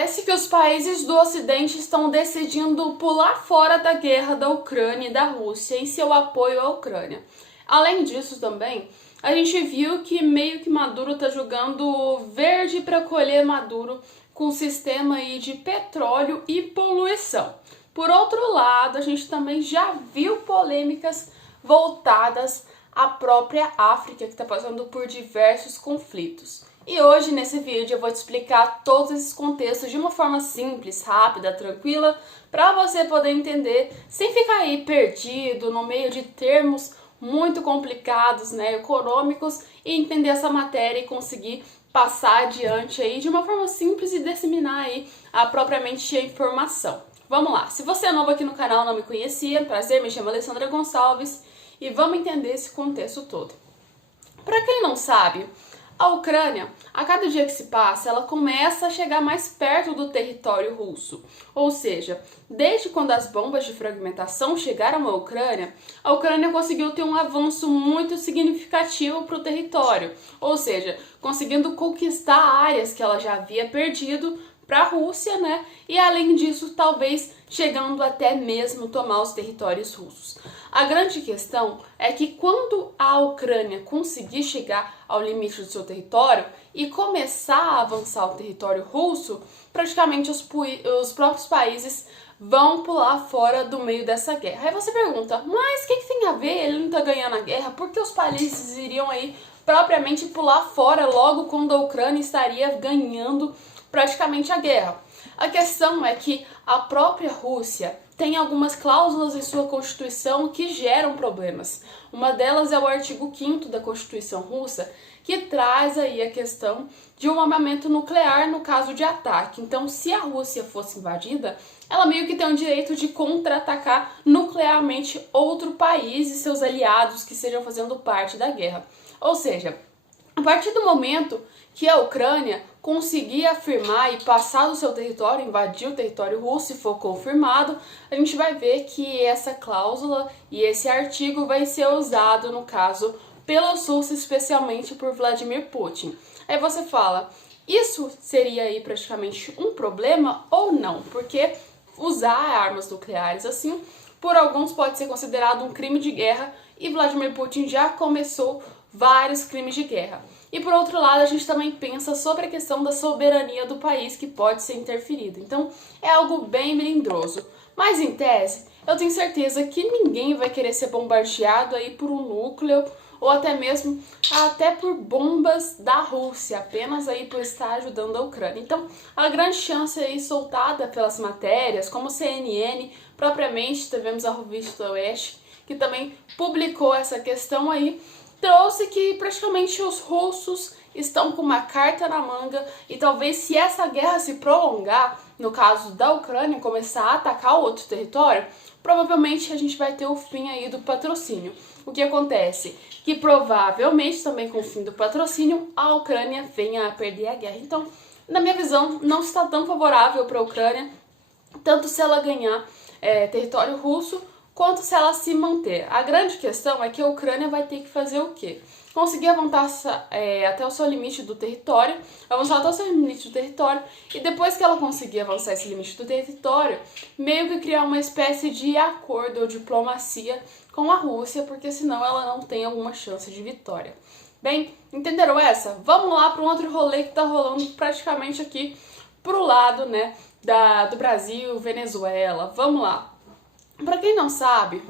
Parece que os países do Ocidente estão decidindo pular fora da guerra da Ucrânia e da Rússia em seu apoio à Ucrânia. Além disso também, a gente viu que meio que Maduro está jogando verde para colher Maduro com um sistema aí de petróleo e poluição. Por outro lado, a gente também já viu polêmicas voltadas à própria África, que está passando por diversos conflitos. E hoje, nesse vídeo, eu vou te explicar todos esses contextos de uma forma simples, rápida, tranquila, para você poder entender sem ficar aí perdido no meio de termos muito complicados, né, econômicos, e entender essa matéria e conseguir passar adiante aí de uma forma simples e disseminar aí propriamente a informação. Vamos lá, se você é novo aqui no canal, não me conhecia, prazer, me chamo Alessandra Gonçalves e vamos entender esse contexto todo. Para quem não sabe, a Ucrânia, a cada dia que se passa, ela começa a chegar mais perto do território russo. Ou seja, desde quando as bombas de fragmentação chegaram à Ucrânia, a Ucrânia conseguiu ter um avanço muito significativo para o território. Ou seja, conseguindo conquistar áreas que ela já havia perdido para a Rússia, né? E além disso, talvez chegando até mesmo tomar os territórios russos. A grande questão é que quando a Ucrânia conseguir chegar ao limite do seu território e começar a avançar o território russo, praticamente os próprios países vão pular fora do meio dessa guerra. Aí você pergunta, mas o que tem a ver? Ele não está ganhando a guerra? Por que os países iriam aí propriamente pular fora logo quando a Ucrânia estaria ganhando praticamente a guerra? A questão é que a própria Rússia tem algumas cláusulas em sua Constituição que geram problemas. Uma delas é o artigo 5º da Constituição russa, que traz aí a questão de um armamento nuclear no caso de ataque. Então, se a Rússia fosse invadida, ela meio que tem o direito de contra-atacar nuclearmente outro país e seus aliados que estejam fazendo parte da guerra. Ou seja, a partir do momento que a Ucrânia conseguir afirmar e passar do seu território, invadir o território russo, se for confirmado, a gente vai ver que essa cláusula e esse artigo vai ser usado, no caso, pelos russos, especialmente por Vladimir Putin. Aí você fala, isso seria aí praticamente um problema ou não? Porque usar armas nucleares assim, por alguns pode ser considerado um crime de guerra e Vladimir Putin já começou vários crimes de guerra. E por outro lado, a gente também pensa sobre a questão da soberania do país que pode ser interferida. Então, é algo bem melindroso. Mas em tese, eu tenho certeza que ninguém vai querer ser bombardeado aí por um núcleo ou até mesmo por bombas da Rússia, apenas aí por estar ajudando a Ucrânia. Então, a grande chance aí soltada pelas matérias, como CNN, propriamente tivemos a Revista do Oeste, que também publicou essa questão aí, trouxe que praticamente os russos estão com uma carta na manga e talvez se essa guerra se prolongar, no caso da Ucrânia começar a atacar o outro território, provavelmente a gente vai ter o fim aí do patrocínio. O que acontece? Que provavelmente também com o fim do patrocínio a Ucrânia venha a perder a guerra. Então, na minha visão, não está tão favorável para a Ucrânia, tanto se ela ganhar território russo, quanto se ela se manter. A grande questão é que a Ucrânia vai ter que fazer o quê? Conseguir avançar até o seu limite do território, e depois que ela conseguir avançar esse limite do território, meio que criar uma espécie de acordo ou diplomacia com a Rússia, porque senão ela não tem alguma chance de vitória. Bem, entenderam essa? Vamos lá para um outro rolê que tá rolando praticamente aqui pro lado, né, do Brasil, Venezuela. Vamos lá. Para quem não sabe,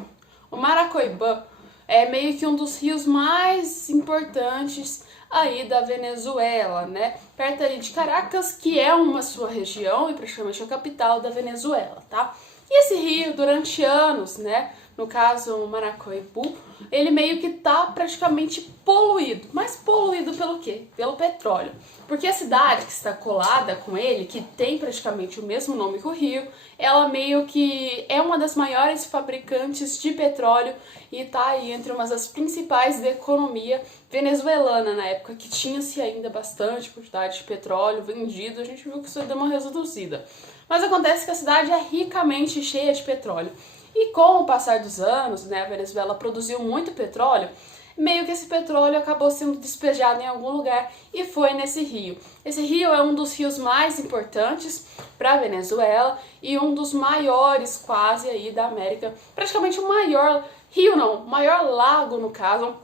o Maracoibã é meio que um dos rios mais importantes aí da Venezuela, né? Perto ali de Caracas, que é uma sua região e praticamente a capital da Venezuela, tá? E esse rio, durante anos, né? No caso, o Maracoibu, ele meio que tá praticamente poluído. Mas poluído pelo quê? Pelo petróleo. Porque a cidade que está colada com ele, que tem praticamente o mesmo nome que o rio, ela meio que é uma das maiores fabricantes de petróleo e tá aí entre uma das principais da economia venezuelana na época, que tinha-se ainda bastante quantidade de petróleo vendido. A gente viu que isso deu uma reduzida. Mas acontece que a cidade é ricamente cheia de petróleo. E com o passar dos anos, né, a Venezuela produziu muito petróleo, meio que esse petróleo acabou sendo despejado em algum lugar e foi nesse rio. Esse rio é um dos rios mais importantes para a Venezuela e um dos maiores quase aí da América, praticamente o maior rio não, o maior lago no caso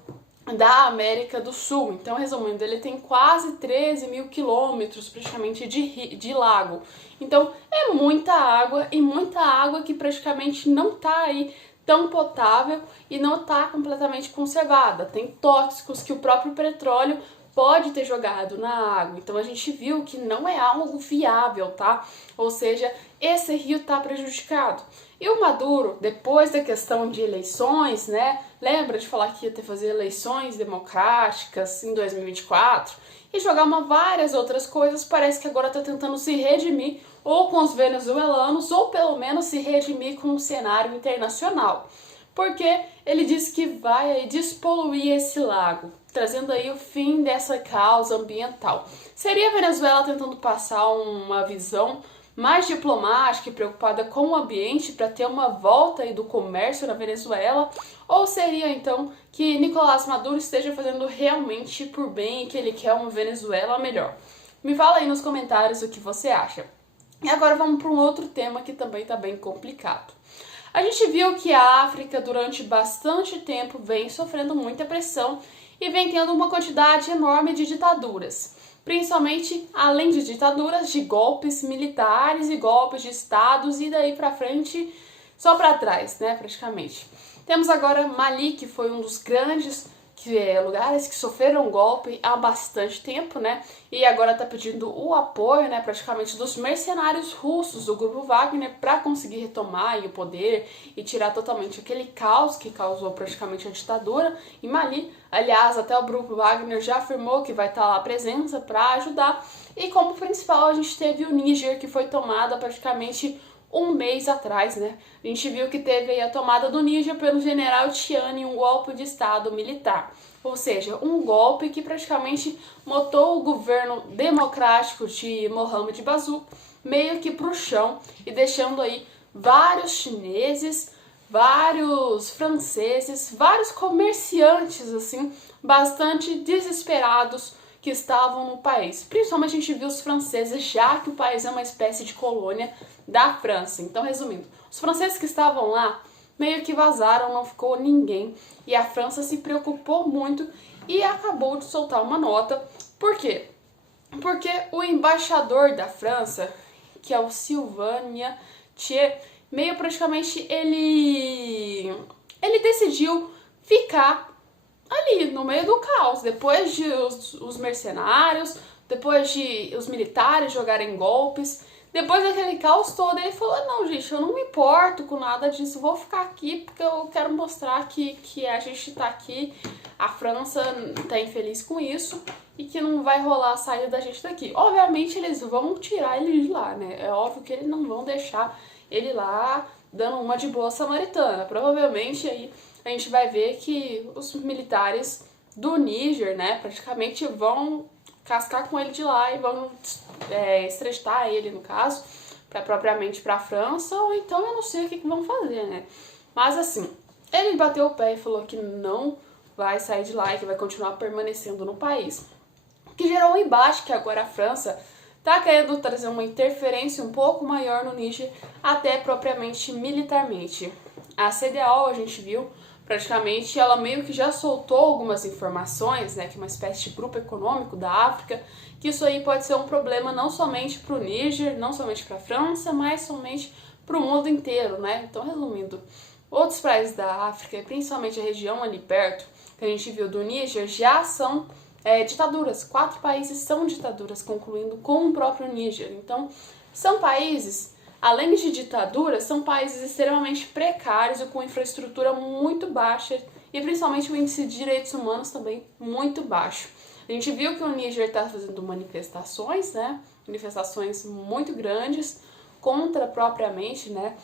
da América do Sul. Então, resumindo, ele tem quase 13 mil quilômetros praticamente de lago. Então, é muita água e muita água que praticamente não tá aí tão potável e não está completamente conservada. Tem tóxicos que o próprio petróleo pode ter jogado na água. Então a gente viu que não é algo viável, tá? Ou seja, esse rio está prejudicado. E o Maduro, depois da questão de eleições, né? Lembra de falar que ia ter fazer eleições democráticas em 2024 e jogar várias outras coisas, parece que agora está tentando se redimir ou com os venezuelanos ou pelo menos se redimir com o cenário internacional. Porque ele disse que vai aí despoluir esse lago, trazendo aí o fim dessa causa ambiental. Seria a Venezuela tentando passar uma visão mais diplomática e preocupada com o ambiente para ter uma volta aí do comércio na Venezuela? Ou seria então que Nicolás Maduro esteja fazendo realmente por bem e que ele quer uma Venezuela melhor? Me fala aí nos comentários o que você acha. E agora vamos para um outro tema que também está bem complicado. A gente viu que a África durante bastante tempo vem sofrendo muita pressão e vem tendo uma quantidade enorme de ditaduras. Principalmente, além de ditaduras, de golpes militares e golpes de estados e daí pra frente, só pra trás, né, praticamente. Temos agora Mali, que foi um dos grandes lugares que sofreram golpe há bastante tempo, né, e agora tá pedindo o apoio, né, praticamente dos mercenários russos do grupo Wagner para conseguir retomar o poder e tirar totalmente aquele caos que causou praticamente a ditadura em Mali. Aliás, até o grupo Wagner já afirmou que vai estar lá presença para ajudar. E como principal a gente teve o Níger, que foi tomada praticamente um mês atrás, né? A gente viu que teve aí a tomada do Níger pelo general Tiani, um golpe de estado militar. Ou seja, um golpe que praticamente botou o governo democrático de Mohamed Bazoum meio que pro chão e deixando aí vários chineses, vários franceses, vários comerciantes assim, bastante desesperados que estavam no país. Principalmente a gente viu os franceses, já que o país é uma espécie de colônia da França. Então, resumindo, os franceses que estavam lá meio que vazaram, não ficou ninguém. E a França se preocupou muito e acabou de soltar uma nota. Por quê? Porque o embaixador da França, que é o Sylvain Thier, meio praticamente ele decidiu ficar ali no meio do caos, depois de os mercenários, depois de os militares jogarem golpes, depois daquele caos todo, ele falou: não, gente, eu não me importo com nada disso, vou ficar aqui porque eu quero mostrar que a gente tá aqui, a França tá infeliz com isso e que não vai rolar a saída da gente daqui. Obviamente eles vão tirar ele de lá, né? É óbvio que eles não vão deixar ele lá dando uma de boa samaritana. Provavelmente aí a gente vai ver que os militares do Níger, né, praticamente vão cascar com ele de lá e vão extraditar ele, no caso, propriamente para a França, ou então eu não sei o que vão fazer, né. Mas assim, ele bateu o pé e falou que não vai sair de lá e que vai continuar permanecendo no país. O que gerou um embate, que agora a França tá querendo trazer uma interferência um pouco maior no Níger, até propriamente militarmente. A CEDEAO, a gente viu, praticamente ela meio que já soltou algumas informações, né, que é uma espécie de grupo econômico da África, que isso aí pode ser um problema não somente para o Níger, não somente para a França, mas somente para o mundo inteiro, né? Então, resumindo, outros países da África, e principalmente a região ali perto, que a gente viu do Níger, já são ditaduras. 4 países são ditaduras, concluindo com o próprio Níger. Então, são países, além de ditaduras, são países extremamente precários e com infraestrutura muito baixa e principalmente o índice de direitos humanos também muito baixo. A gente viu que o Níger está fazendo manifestações, né? Manifestações muito grandes contra propriamente, né?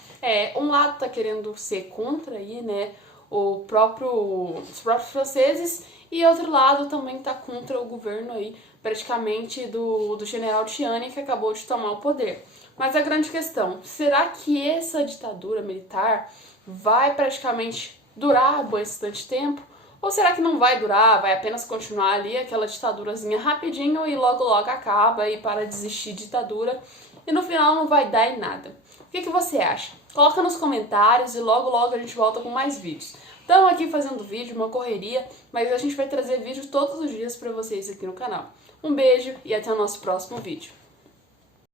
Um lado está querendo ser contra aí, né? Os próprios franceses, e outro lado também está contra o governo aí, praticamente do general Tiani, que acabou de tomar o poder. Mas a grande questão, será que essa ditadura militar vai praticamente durar bastante tempo? Ou será que não vai durar, vai apenas continuar ali aquela ditadurazinha rapidinho e logo logo acaba e para de existir ditadura e no final não vai dar em nada? O que você acha? Coloca nos comentários e logo logo a gente volta com mais vídeos. Estamos aqui fazendo vídeo, uma correria, mas a gente vai trazer vídeos todos os dias para vocês aqui no canal. Um beijo e até o nosso próximo vídeo.